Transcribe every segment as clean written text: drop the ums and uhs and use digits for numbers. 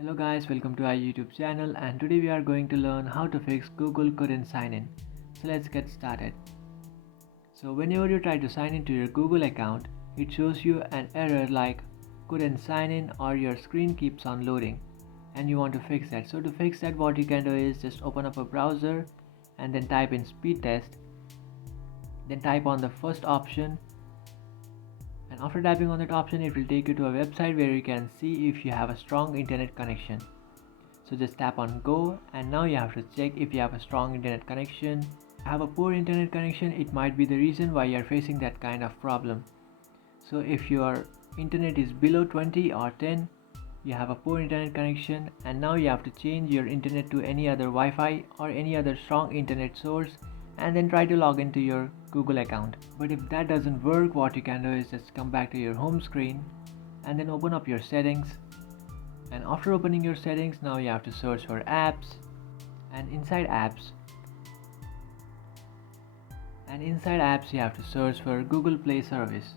Hello guys, welcome to our YouTube channel, and today we are going to learn how to fix Google couldn't sign in. So let's get started. So whenever you try to sign into your Google account, it shows you an error like couldn't sign in or your screen keeps on loading and you want to fix that. So to fix that, what you can do is just open up a browser and then type in speed test, then type on the first option, and after tapping on that option it will take you to a website where you can see if you have a strong internet connection. So just tap on go, and now you have to check if you have a strong internet connection. Have a poor internet connection, it might be the reason why you are facing that kind of problem. So if your internet is below 20 or 10, you have a poor internet connection, and now you have to change your internet to any other Wi-Fi or any other strong internet source and then try to log into your Google account. But if that doesn't work, what you can do is just come back to your home screen and then open up your settings. And after opening your settings, now you have to search for apps, and inside apps you have to search for Google Play service.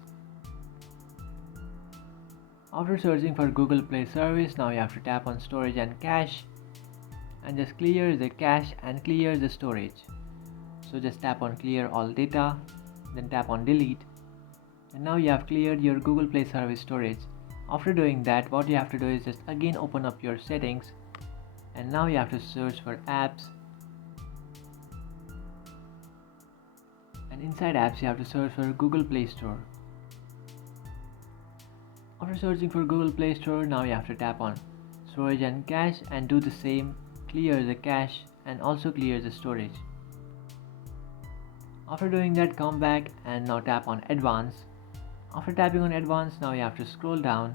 After searching for Google Play service, now you have to tap on storage and cache and just clear the cache and clear the storage. So just tap on clear all data, then tap on delete, and now you have cleared your Google Play service storage. After doing that, what you have to do is just again open up your settings, and now you have to search for apps, and inside apps you have to search for Google Play Store. After searching for Google Play Store, now you have to tap on storage and cache and do the same, clear the cache and also clear the storage. After doing that, come back and now tap on advanced. After tapping on advanced, now you have to scroll down,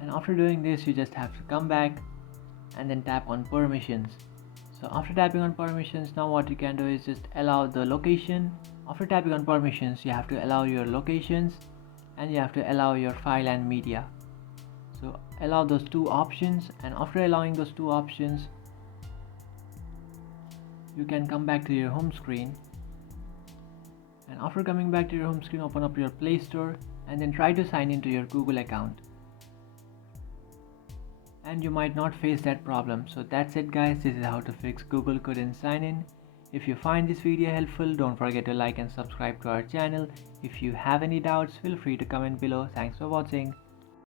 and after doing this you just have to come back and then tap on permissions. So after tapping on permissions, now what you can do is just allow the location. After tapping on permissions, you have to allow your locations and you have to allow your file and media. So allow those two options, and after allowing those two options you can come back to your home screen, and after coming back to your home screen, open up your Play Store and then try to sign into your Google account, and you might not face that problem. So that's it guys, this is how to fix Google couldn't sign in. If you find this video helpful, don't forget to like and subscribe to our channel. If you have any doubts, feel free to comment below. Thanks for watching.